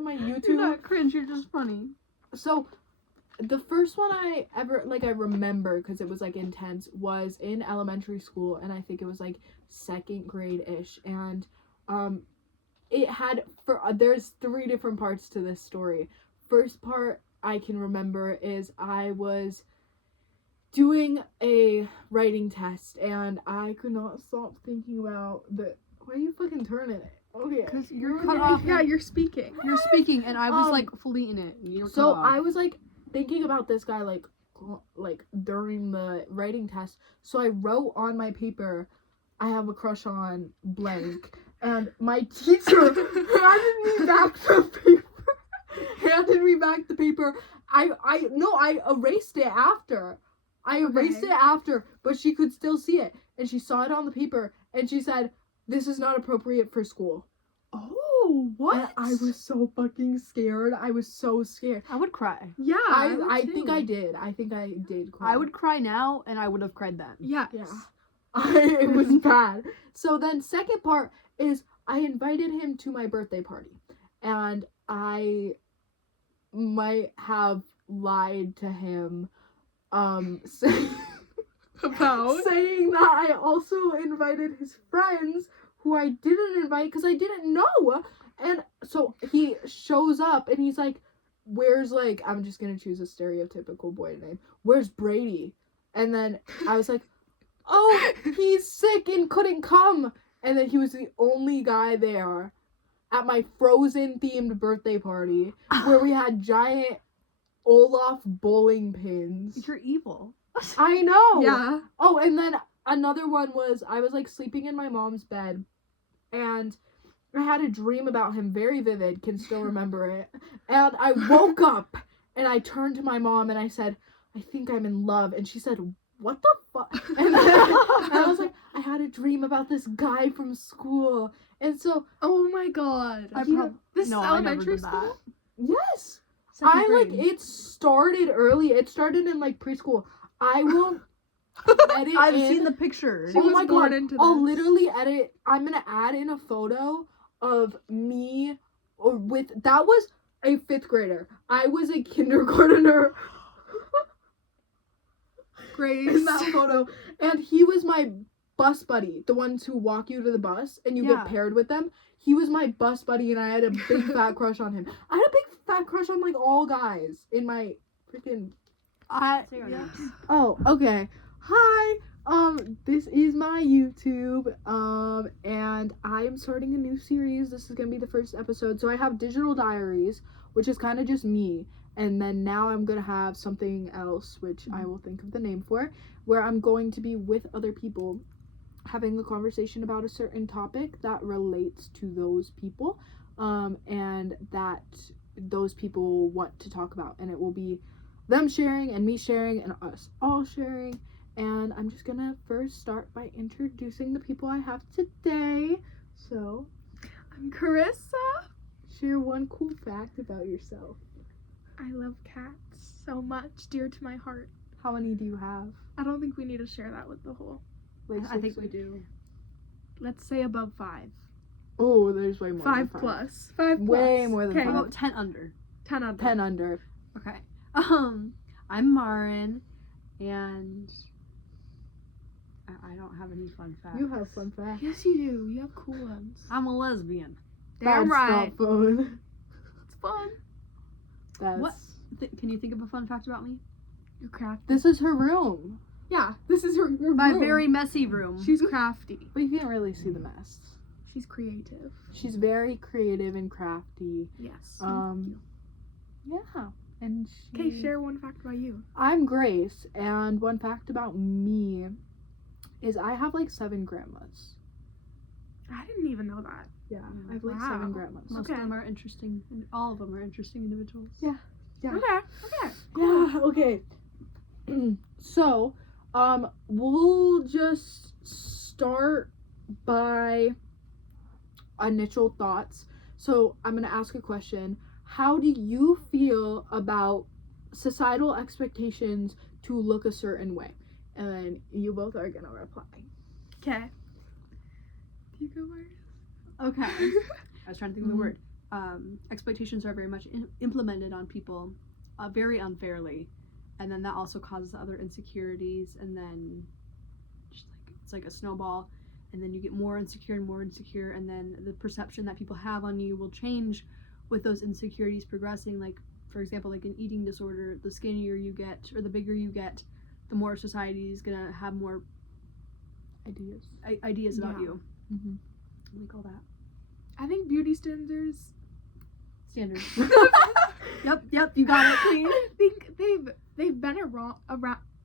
to my YouTube. You're not cringe, you're just funny. So, the first one I ever, like, I remember, because it was, like, intense, was in elementary school, and I think it was, like, 2nd grade-ish, and, it had, there's 3 different parts to this story. First part I can remember is I was doing a writing test, and I could not stop thinking about why are you fucking turning it? Okay. Because you're cut off. Yeah, you're speaking. You're speaking, and I was, like, fully in it. So I was, like, thinking about this guy, like, during the writing test. So I wrote on my paper, I have a crush on blank. And my teacher handed me back the paper. I erased it after. But she could still see it. And she saw it on the paper, and she said, "This is not appropriate for school." Oh, what? And I was so fucking scared. I was so scared. I would cry. Yeah, I think I did. I think I did cry. I would cry now, and I would have cried then. Yes. Yeah. It was bad. So then second part is I invited him to my birthday party. And I might have lied to him saying that I also invited his friends who I didn't invite because I didn't know. And so he shows up and he's like, "Where's, like," I'm just gonna choose a stereotypical boy name. "Where's Brady?" And then I was like, "Oh, he's sick and couldn't come." And then he was the only guy there at my Frozen themed birthday party where we had giant Olaf bowling pins. You're evil. I know. Yeah. Oh, and then another one was I was, like, sleeping in my mom's bed, and I had a dream about him, very vivid, can still remember it. And I woke up, and I turned to my mom, and I said, "I think I'm in love." And she said, "What the fuck?" And I was like, "I had a dream about this guy from school." And so, Oh my god. This is I never elementary did that. school? yes. Second grade. It started early. It started in, like, preschool. I will edit I've in. seen the pictures. She Oh was my born god, into I'll this. literally edit. I'm gonna add in a photo of me that was a 5th grader. I was a kindergartner in that photo. And he was my bus buddy, the ones who walk you to the bus and you Yeah. get paired with them. He was my bus buddy, and I had a big fat crush on him. I had a big fat crush on, like, all guys in my freaking... Say your Yeah. names. Oh, okay. Hi. This is my YouTube. And I am starting a new series. This is gonna be the first episode. So I have Digital Diaries, which is kind of just me. And then now I'm gonna have something else, which I will think of the name for, where I'm going to be with other people having a conversation about a certain topic that relates to those people, and that those people want to talk about. And it will be them sharing and me sharing and us all sharing. And I'm just gonna first start by introducing the people I have today. So, I'm Carissa. share one cool fact about yourself. I love cats so much, dear to my heart. How many do you have? I don't think we need to share that with the whole. Like, I think we do. Let's say above 5. Oh, there's way more. 5 than plus. 5 plus. Way more than Okay. five. How about 10 under? 10 under. 10 under. Okay. I'm Marin, and I don't have any fun facts. You have fun facts. Yes, you do. You have cool ones. I'm a lesbian. Damn That's right. not fun. It's fun. That's... What? Can you think of a fun fact about me? You're crafty. This is her room. Yeah, this is her My room. very messy room. She's crafty. But you can't really see the mess. She's creative. She's very creative and crafty. Yes. Yeah. And she... Okay, share one fact about you. I'm Grace, and one fact about me is I have, like, 7 grandmas. I didn't even know that. Yeah, I have, like, 7 Wow. grandmas. Most Okay. of them are interesting, and all of them are interesting individuals. Yeah. Okay. Yeah, okay. So, we'll just start by initial thoughts. So, I'm going to ask a question. How do you feel about societal expectations to look a certain way? And then you both are going to reply. Okay. Do you go first? Okay. I was trying to think of the word. expectations are very much implemented on people very unfairly, and then that also causes other insecurities, and then just like it's like a snowball, and then you get more insecure and more insecure, and then the perception that people have on you will change with those insecurities progressing. Like, for example, like an eating disorder, the skinnier you get or the bigger you get, the more society is gonna have more ideas about Yeah. you. Mm-hmm. What do we call that? I think beauty standards. Standards. Yep, you got it, queen. I think they've been around,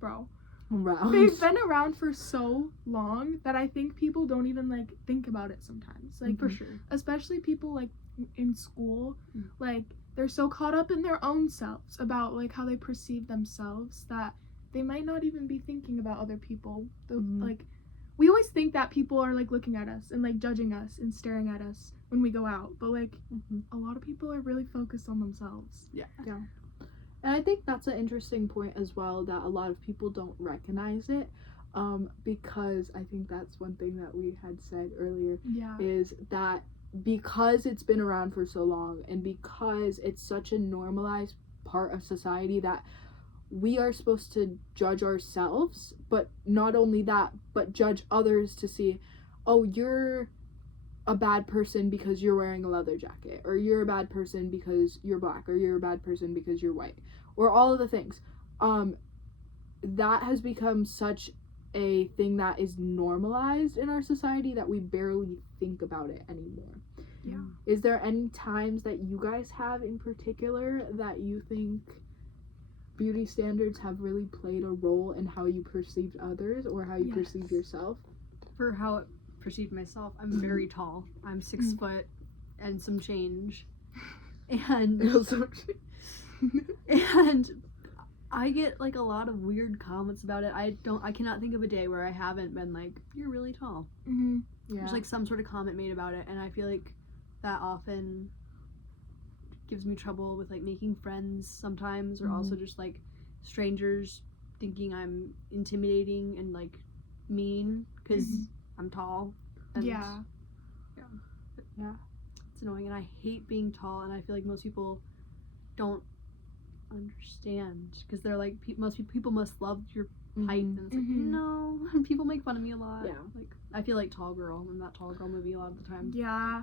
bro. Round. They've been around for so long that I think people don't even like think about it sometimes. Like For sure. especially people like in school, Mm. like they're so caught up in their own selves about like how they perceive themselves that they might not even be thinking about other people. Mhm. Like we always think that people are like looking at us and like judging us and staring at us when we go out, but like a lot of people are really focused on themselves. And I think that's an interesting point as well, that a lot of people don't recognize it, because I think that's one thing that we had said earlier, Yeah. is that because it's been around for so long and because it's such a normalized part of society that we are supposed to judge ourselves, but not only that, but judge others to see, oh, you're a bad person because you're wearing a leather jacket, or you're a bad person because you're black, or you're a bad person because you're white, or all of the things. That has become such a thing that is normalized in our society that we barely think about it anymore. Yeah. Is there any times that you guys have in particular that you think beauty standards have really played a role in how you perceived others or how you Yes. perceived yourself? For how it perceived myself, I'm very tall. I'm 6 foot and some change. And and I get like a lot of weird comments about it. I cannot think of a day where I haven't been like, you're really tall. Mm-hmm. Yeah. There's like some sort of comment made about it, and I feel like that often gives me trouble with like making friends sometimes, or also just like strangers thinking I'm intimidating and like mean because I'm tall. And Yeah. it's annoying, and I hate being tall, and I feel like most people don't understand because they're like most people must love your height, and it's like Mhm. no. People make fun of me a lot. Yeah. Like I feel like tall girl in that tall girl movie a lot of the time. Yeah.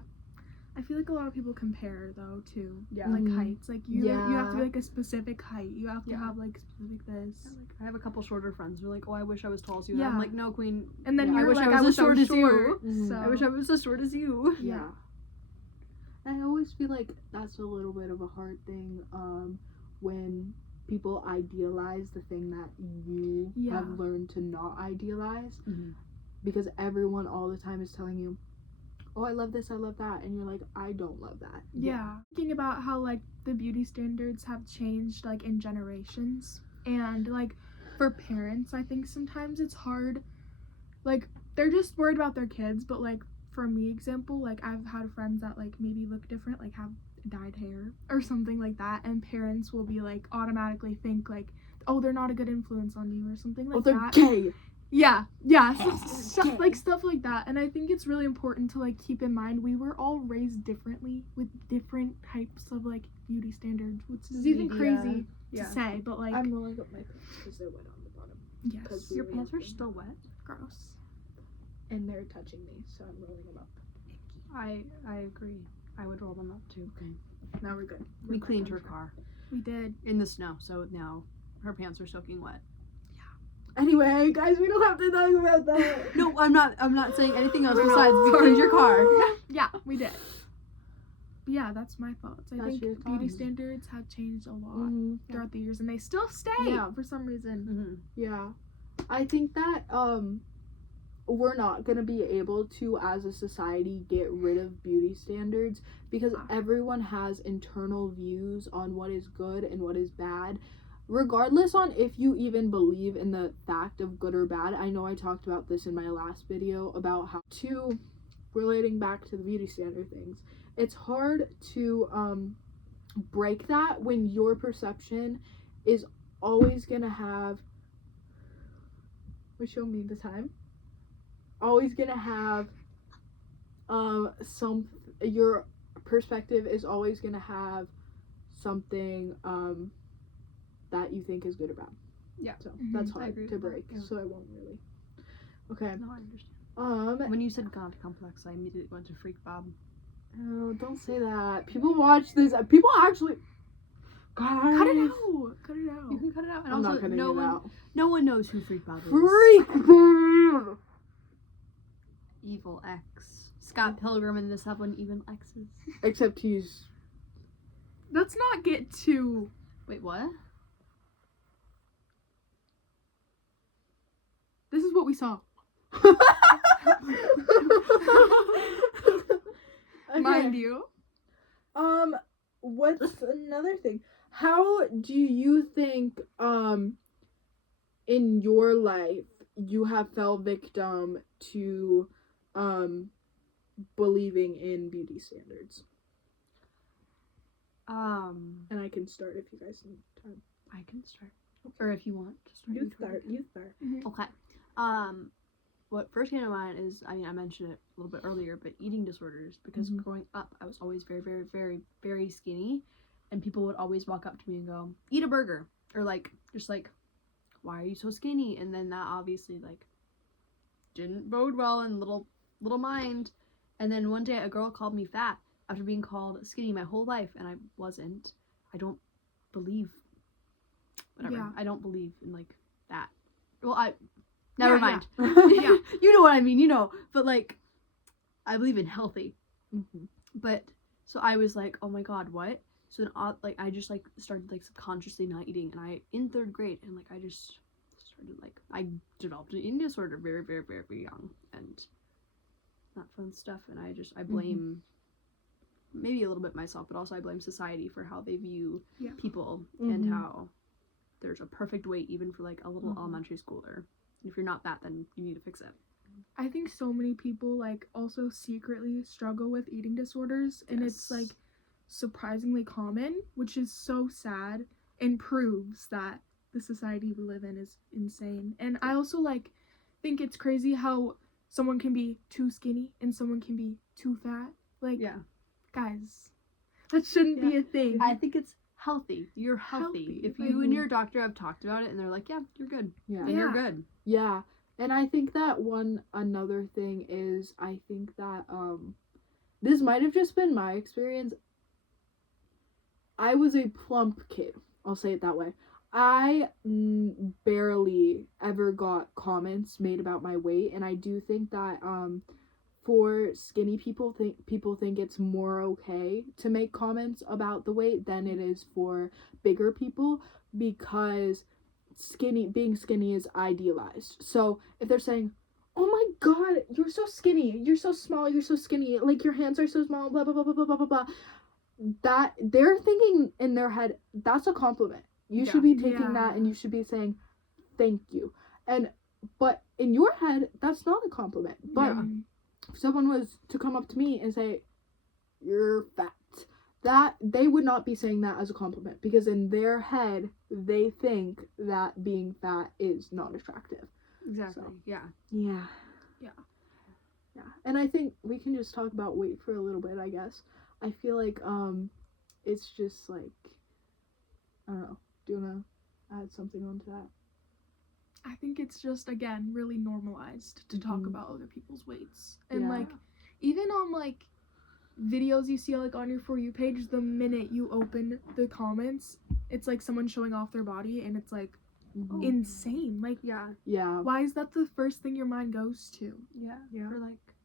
I feel like a lot of people compare though too. Yeah. Like Mhm. heights. Like you have to be Yeah. like a specific height. You have to Yeah. have like specific this. Yeah, like, I have a couple shorter friends who are like, oh, I wish I was tall as you. And Yeah. I'm like, no, queen. And then Yeah, you're I wish like, I was as short as you. short, Mhm. So I wish I was as short as you. Yeah. And I always feel like that's a little bit of a hard thing when people idealize the thing that you Yeah. have learned to not idealize, Mhm. because everyone all the time is telling you, oh, I love this, I love that, and you're like, I don't love that. Yeah. Thinking about how like the beauty standards have changed like in generations, and like for parents, I think sometimes it's hard. Like they're just worried about their kids, but like for me, example, like I've had friends that like maybe look different, like have dyed hair or something like that, and parents will be like automatically think like, oh, they're not a good influence on you or something like Oh, they're that. gay. Yeah, like stuff like that. And I think it's really important to like keep in mind we were all raised differently with different types of like beauty standards, which is even Yeah. crazy Yeah. to say, but like I'm rolling up my pants because they're wet on the bottom. yes, 'cause Your we pants are were- still wet. gross. And they're touching me, so I'm rolling them up. I agree. I would roll them up too. Now we're good. We We're back cleaned on her track. car We did. in the snow, so now her pants are soaking wet. Anyway, guys, we don't have to talk about that. No, I'm not saying anything else besides we cleaned your car. Yeah, we did. But yeah, that's my thoughts. I That's think your beauty thoughts. standards have changed a lot Mhm. throughout the years, and they still stay Yeah. for some reason. Mm-hmm. Yeah. I think that we're not going to be able to, as a society, get rid of beauty standards because everyone has internal views on what is good and what is bad, regardless on if you even believe in the fact of good or bad. I know I talked about this in my last video about how to, relating back to the beauty standard things, it's hard to break that when your perception is always going to have, show me the time, always gonna have your perspective is always gonna have something that you think is good or bad. Yeah. So Mhm. that's I hard agree to with that, break. yeah. So I won't really. Okay. No, I understand. When you said God complex, I immediately went to Freak Bob. Oh, don't say that. People watch this. People actually. Guys. Cut it out. Cut it out. You can cut it out. And I'm also, not cutting no it one, out. no one knows who Freak Bob is. Freak Bob. Evil X. Scott Pilgrim and this have one even X's. Except he's. Let's not get too. Wait, what? This is what we saw. Mind you. What's another thing? How do you think in your life you have fell victim to believing in beauty standards? And I can start if you guys need time. I can start. Or if you want to start. You start. You start. Okay. What first came to mind is, I mean, I mentioned it a little bit earlier, but eating disorders. Because Mhm. growing up, I was always very, very, very, very skinny, and people would always walk up to me and go, "Eat a burger," or like, just like, "Why are you so skinny?" And then that obviously like didn't bode well in little mind. And then one day, a girl called me fat after being called skinny my whole life, and I wasn't. I don't believe. Whatever. Yeah. I don't believe in like that. Well, Never Yeah, mind. Yeah. You know what I mean, But like, I believe in healthy. Mhm. But so I was like, oh my god, what? So then, I just like started like subconsciously not eating, and I in 3rd grade, and like I just started like I developed an eating disorder very, very, very, very young, and not fun stuff. And I blame maybe a little bit myself, but also I blame society for how they view Yeah. people Mhm. and how there's a perfect weight even for like a little Mhm. elementary schooler. If you're not that, then you need to fix it. I think so many people like also secretly struggle with eating disorders, and it's Yes. like surprisingly common, which is so sad and proves that the society we live in is insane. And I also like think it's crazy how someone can be too skinny and someone can be too fat. Like, Yeah. guys, that shouldn't be a thing. I think it's healthy. You're healthy. Healthy, If like- you and your doctor have talked about it and they're like, yeah, you're good. Yeah. Then you're good. Yeah. And I think that another thing is, I think that this might have just been my experience. I was a plump kid. I'll say it that way. I barely ever got comments made about my weight, and I do think that for skinny people think it's more okay to make comments about the weight than it is for bigger people, because being skinny is idealized. So if they're saying, "Oh my god, you're so skinny, you're so small, you're so skinny, like your hands are so small, blah blah blah blah blah blah blah blah," that they're thinking in their head that's a compliment. You should be taking that and you should be saying thank you. But in your head, that's not a compliment. But if someone was to come up to me and say, "You're fat," that they would not be saying that as a compliment, because in their head they think that being fat is not attractive. Exactly. So. Yeah. Yeah. And I think we can just talk about weight for a little bit, I guess. I feel like it's just like, I don't know. Do you wanna add something onto that? I think it's just, again, really normalized to talk Mhm. about other people's weights. And, Yeah. like, even on, like, videos you see, like, on your For You page, the minute you open the comments, it's, like, someone showing off their body, and it's, like, Mhm. insane. Like, Yeah. Yeah. why is that the first thing your mind goes to? Yeah. Yeah. Or like,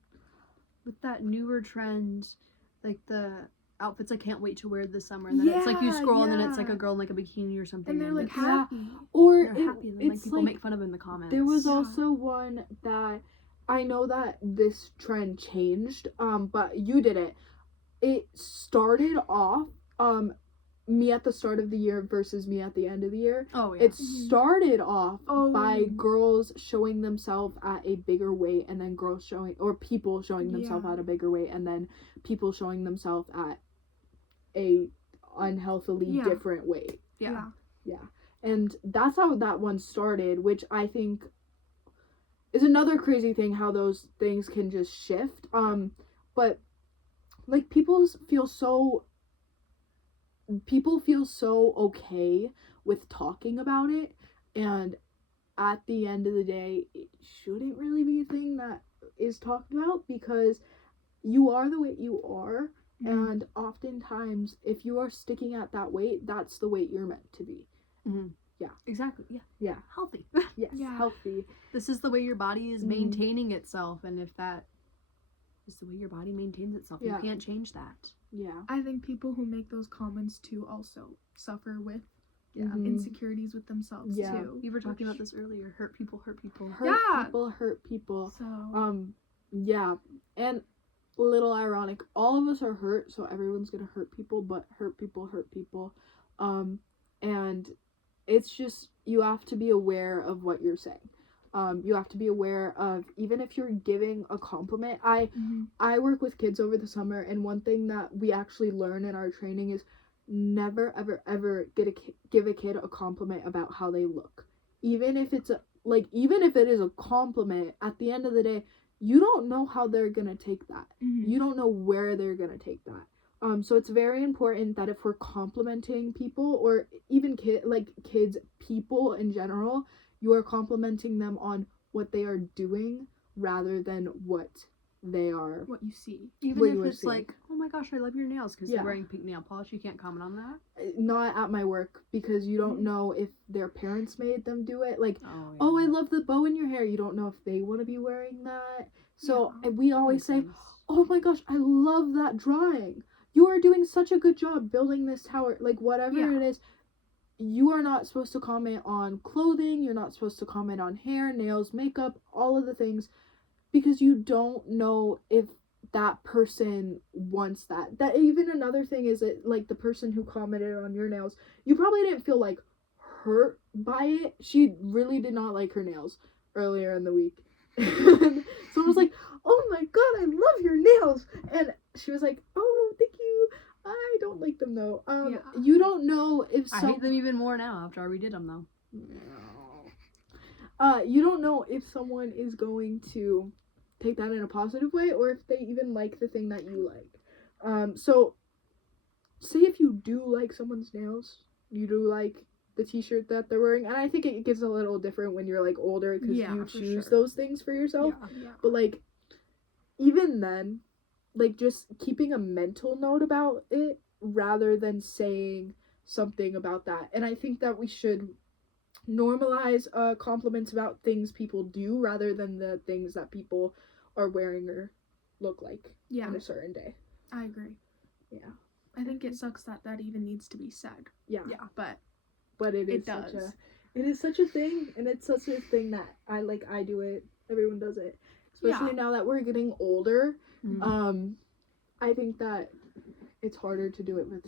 with that newer trend, like the outfits I can't wait to wear this summer, and then it's like you Yeah, scroll and then it's like yeah. a girl in like a bikini or something, And they're, like, it's- happy. Or they're happy, and then like it's people like, make fun of it in the comments. there was Yeah. also one that I know that this trend changed, but you did it. It started off, me at the start of the year versus me at the end of the year. Oh yeah. It started off by Oh. girls showing themselves at a bigger weight, and then people showing themselves Yeah. at a bigger weight, and then people showing themselves at a unhealthily Yeah. different weight. yeah. And that's how that one started, which I think is another crazy thing, how those things can just shift. But like people feel so okay with talking about it, and at the end of the day it shouldn't really be a thing that is talked about, because you are the way you are, Mhm. and oftentimes if you are sticking at that weight, that's the weight you're meant to be. Exactly. Yeah. Yeah. Healthy. Yes. Yeah. Healthy. This is the way your body is Mhm. maintaining itself, and if that is the way your body maintains itself, Yeah. you can't change that. Yeah. I think people who make those comments too also suffer with Yeah. Mhm. insecurities with themselves Yeah. too. We were talking which- about this earlier. Hurt people hurt people. Yeah. Hurt people. So Yeah. And little ironic, all of us are hurt, so everyone's gonna hurt people, but hurt people hurt people. And it's just, you have to be aware of what you're saying. You have to be aware of, even if you're giving a compliment. mhm. I work with kids over the summer, and one thing that we actually learn in our training is never ever ever give a kid a compliment about how they look. Even if it's even if it is a compliment, at the end of the day, you don't know how they're going to take that. Mhm. You don't know where they're going to take that. So it's very important that if we're complimenting people, or even kids, people in general, you are complimenting them on what they are doing rather than what they are. What you see. Even What if you were it's saying. like, oh my gosh, I love your nails because Yeah. they're wearing pink nail polish, you can't comment on that. Not at my work, because you don't Mhm. know if their parents made them do it. Like, Oh, yeah. oh, I love the bow in your hair. You don't know if they want to be wearing that. So Yeah. and we always Makes say, sense. oh my gosh, I love that drawing. You are doing such a good job building this tower. Like, whatever Yeah. it is, you are not supposed to comment on clothing. You're not supposed to comment on hair, nails, makeup, all of the things, because you don't know if that person wants that. That even another thing is that, like, the person who commented on your nails, you probably didn't feel like hurt by it. She really did not like her nails earlier in the week. Someone was like, oh my god, I love your nails, and she was like, oh, thank you, I don't like them though. Yeah. You don't know if I hate them even more now after I redid them though. You don't know if someone is going to take that in a positive way, or if they even like the thing that you like. So say if you do like someone's nails, you do like the t-shirt that they're wearing, and I think it gets a little different when you're like older, because Yeah, you for choose sure. those things for yourself. Yeah. But like, even then, like, just keeping a mental note about it rather than saying something about that. And I think that we should normalize compliments about things people do rather than the things that people are wearing or look like Yeah. on a certain day. I agree. Yeah. I think it sucks that that even needs to be said. Yeah. But But it is it is such a thing, and it's such a thing that I do it, everyone does it. Especially now that we're getting older. Mhm. I think that it's harder to do it with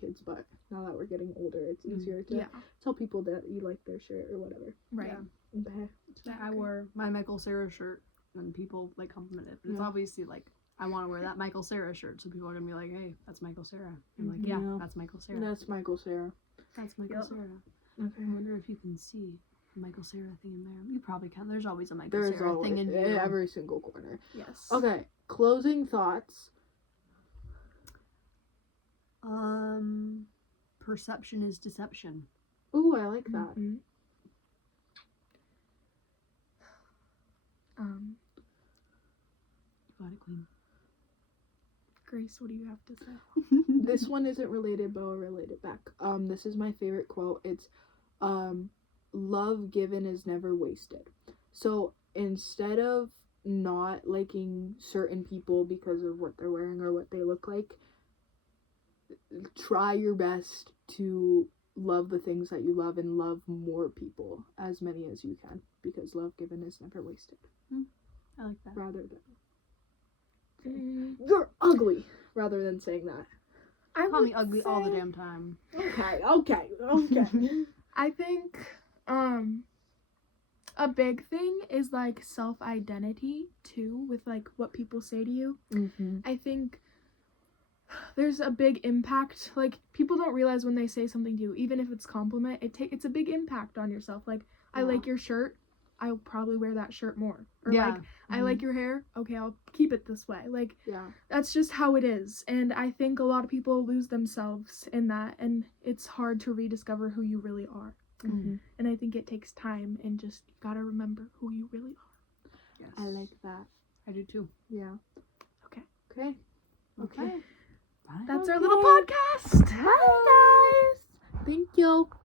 kids, but now that we're getting older, it's easier to yeah. tell people that you like their shirt or whatever. Right. Yeah. Okay. I wore my Michael Cera shirt and people like complimented it. But it's Yeah. obviously like, I want to wear that Michael Cera shirt, so people are gonna be like, hey, that's Michael Cera. I'm like, yeah, Yeah. that's Michael Cera. That's Michael Cera. That's Michael Yep. Cera. Okay. I wonder if you can see the Michael Cera thing in there. You probably can. There's always a Michael There's Cera always, thing in in here. every single corner. Yes. Okay, closing thoughts. Perception is deception. Ooh, I like that. Mhm. You got it, Queen. Grace, what do you have to say? This one isn't related, but I'll relate it back. This is my favorite quote. It's, love given is never wasted. So instead of not liking certain people because of what they're wearing or what they look like, try your best to love the things that you love and love more people, as many as you can, because love given is never wasted. I like that. Rather than you're ugly, rather than saying that. I Call me would ugly all the say- damn time. Okay. I think a big thing is like self-identity too, with like what people say to you. Mm-hmm. I think there's a big impact. Like, people don't realize when they say something to you, even if it's compliment, it's a big impact on yourself. Like, I Yeah. like your shirt. I'll probably wear that shirt more. Or Yeah. like, I like your hair, okay, I'll keep it this way. Like, Yeah. that's just how it is. And I think a lot of people lose themselves in that, and it's hard to rediscover who you really are. Mm-hmm. And I think it takes time, and just you gotta remember who you really are. Yes. I like that. I do too. Yeah. Okay. Okay. Okay. Bye. That's our little podcast. Bye, guys. Thank you.